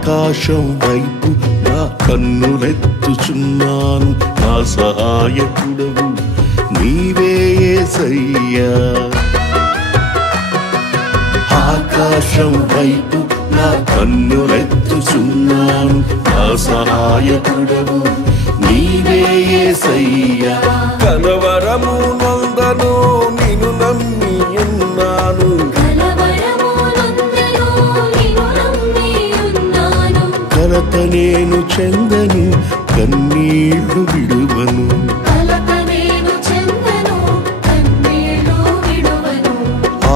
ఆకాశం వైపు నా కన్నులెత్తుచున్నాను, నా సహాయకుడవు నీవే యేసయ్యా. ఆకాశం వైపు నా కన్నులెత్తుచున్నాను, నా సహాయకుడవు నీవే యేసయ్యా. కలవరము నందను నిన్ను నమ్మి ఉన్నాను, కలత నేను చెందను కన్నీళ్లు విడువను.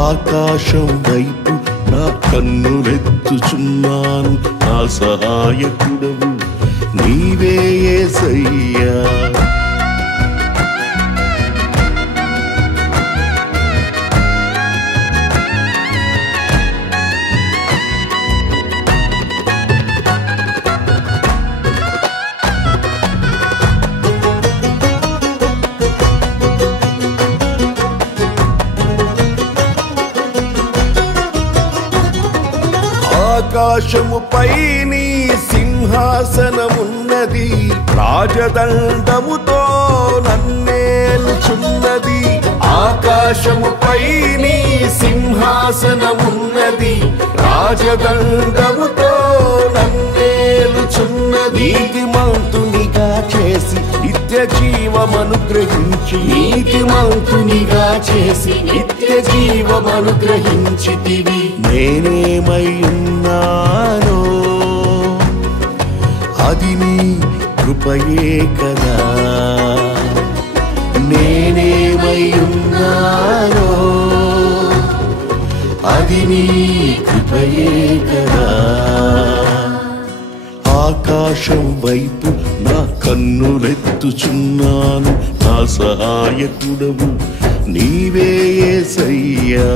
ఆకాశం వైపు నా కన్నులెత్తుచున్నాను, నా సహాయకుడవు నీవే యేసయ్యా. ఆకాశముపై నీ సింహాసనమున్నది, రాజదండముతో నన్నేలుచున్నది. ఆకాశముపై నీ సింహాసనమున్నది, రాజదండముతో నన్నేలుచున్నది. నీతిమంతునిగా చేసి నిత్య జీవమనుగ్రహించి, నీతిమంతునిగా చేసి నిత్య జీవమనుగ్రహించితివి. నేనేమై ఉన్నానో అది నీ కృపయే కదా, నేనేమై ఉన్నానో అది నీ కృపయే కదా. ఆకాశం వైపు నా కన్నులెత్తుచున్నాను, నా సహాయకుడవు నీవే యేసయ్యా.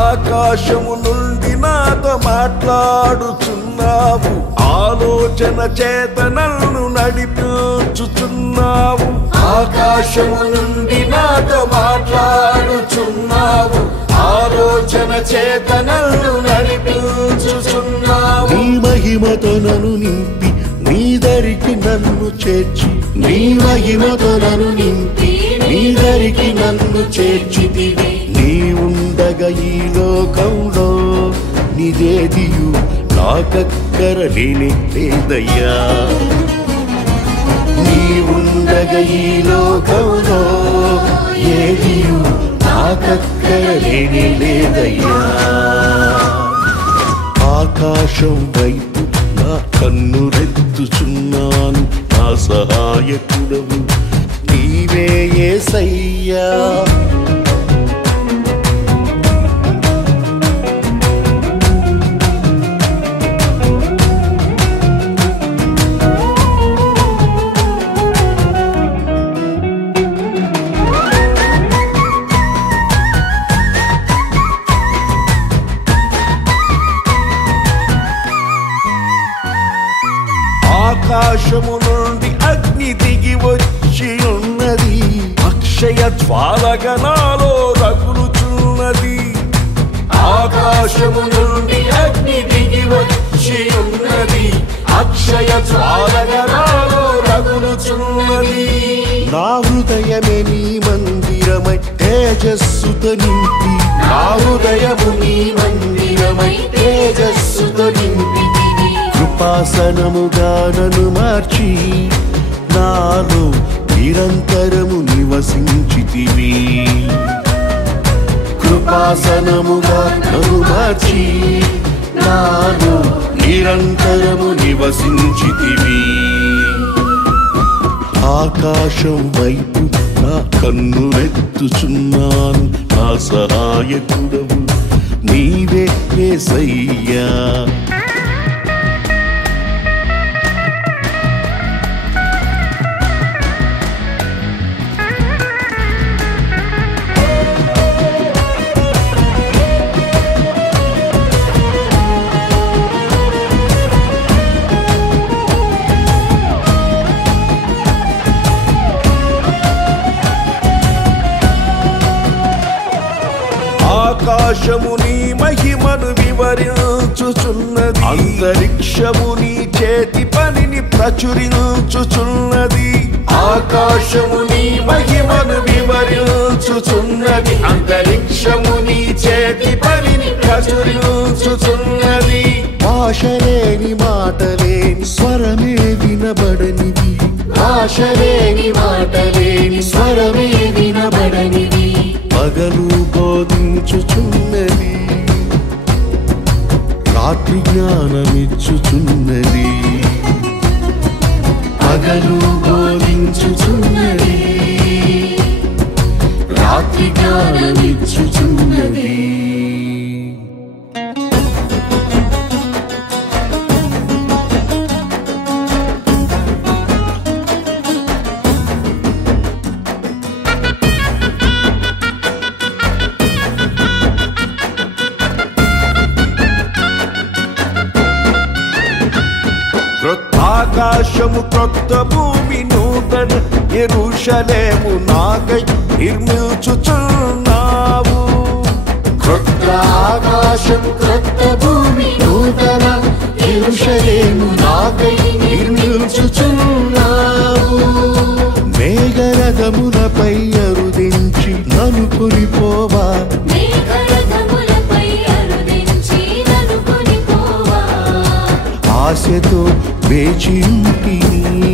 ఆకాశము నుండి నాతో మాట్లాడుచున్నావు, ఆలోచన చేత నన్ను నడిపించుచున్నావు. ఆకాశము నుండి నాతో మాట్లాడుచున్నావు, ఆలోచన చేత నన్ను నడిపించుచున్నావు. నీ మహిమతో నన్ను నింపి నీ దరికి నన్ను చేర్చి, నీ మహిమతో నన్ను నింపి నీ దరికి నన్ను చేర్చితివి. నీ ఉండగా ఈ లోకంలో నిదేదియు నాకక్కర లేనే లేదయ్యా. నీ ఉండగా ఈ లోకంలో ఏదియు నాకక్కర లేనే లేదయ్యా. ఆకాశం వైపు నా కన్నులెత్తుచున్నాను, నా సహాయకుడవు నీవే యేసయ్యా. ఆకాశము నుండి అగ్ని దిగి వచ్చి ఉన్నది, అక్షయ జ్వాలగా నాలో రగులుచున్నది. ఆకాశము నుండి అగ్ని దిగి వచ్చి ఉన్నది, అక్షయ జ్వాలగా నాలో రగులుచున్నది. నా హృదయమే నీ మందిరమై తేజస్సుతో నింపి, నా హృదయము నీ మందిరమై తేజస్సుతో నింపి. కృపాసనముగా నన్ను మార్చి నాలో నిరంతరము నివసించితివి. కృపాసనముగా నన్ను మార్చి నాలో నిరంతరము నివసించితివి. ఆకాశం వైపు నా కన్నులెత్తుచున్నాను, నా సహాయకుడవు నీవే యేసయ్యా. ఆకాశము నీ మహిమను వివరించుచున్నది, అంతరిక్షము నీ చేతి పనిని ప్రచురించుచున్నది. ఆకాశము నీ మహిమను వివరించుచున్నది, అంతరిక్షము నీ చేతి పనిని ప్రచురించుచున్నది. భాషలేని మాటలేని స్వరమే వినబడనిది, భాషలేని మాటలేని స్వరమే వినబడనిది. పగలు బోధించుచున్నది, రాత్రి జ్ఞానమిచ్చుచున్నది. పగలు బోధించుచున్నది, రాత్రి జ్ఞానమిచ్చుచున్నది. ఆకాశము క్రొత్త భూమి నూతన యెరూషలేము నాకై నిర్మించుచున్నావు. క్రొత్త ఆకాశము క్రొత్త భూమి నూతన యెరూషలేము నాకై నిర్మించుచున్నావు. మేఘరథములపై అరుదించి నన్ను కొనిపోవా, ఆశతో వేచింటిని,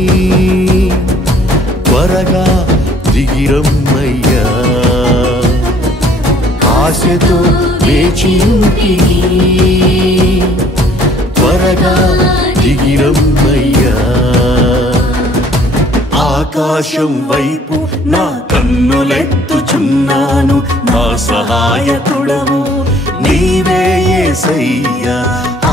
త్వరగా దిగిరమ్మయ్యా. ఆశతో వేచింటిని, త్వరగా దిగిరమ్మయ్యా. ఆకాశం వైపు నా కన్నులెత్తుచున్నాను, నా సహాయకుడవు నీవే యేసయ్యా.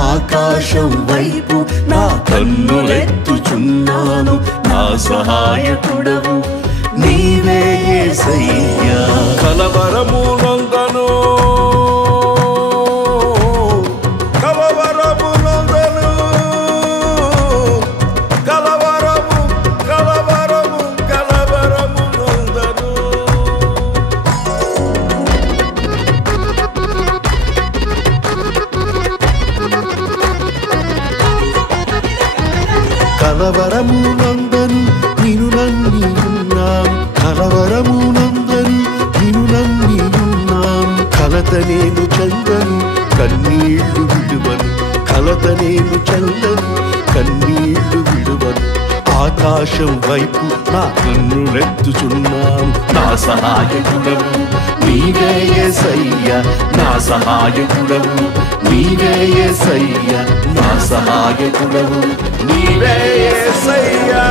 ఆకాశం వైపు నా కన్నులెత్తుచున్నాను, నా సహాయకుడవు నీవే యేసయ్యా. కలవరము నొందను, కలవరము నొందను, కలవరము కలవరము కలవరము నొందను. కలవరము నందను నిను నమ్మి ఉన్నాను, కలవరము నందను నిను నమ్మి ఉన్నాను. కలత నేను చందను కన్నీళ్లు విడువను, కలత నేను చందను కన్నీళ్లు విడువను. ఆకాశం వైపు నా కన్నులెత్తుచున్నాను, నా సహాయకుడవు నీవే యేసయ్యా. నా సహాయకుడవు నీవే యేసయ్యా, నా సహాయకుడవు నీవే యేసయ్యా.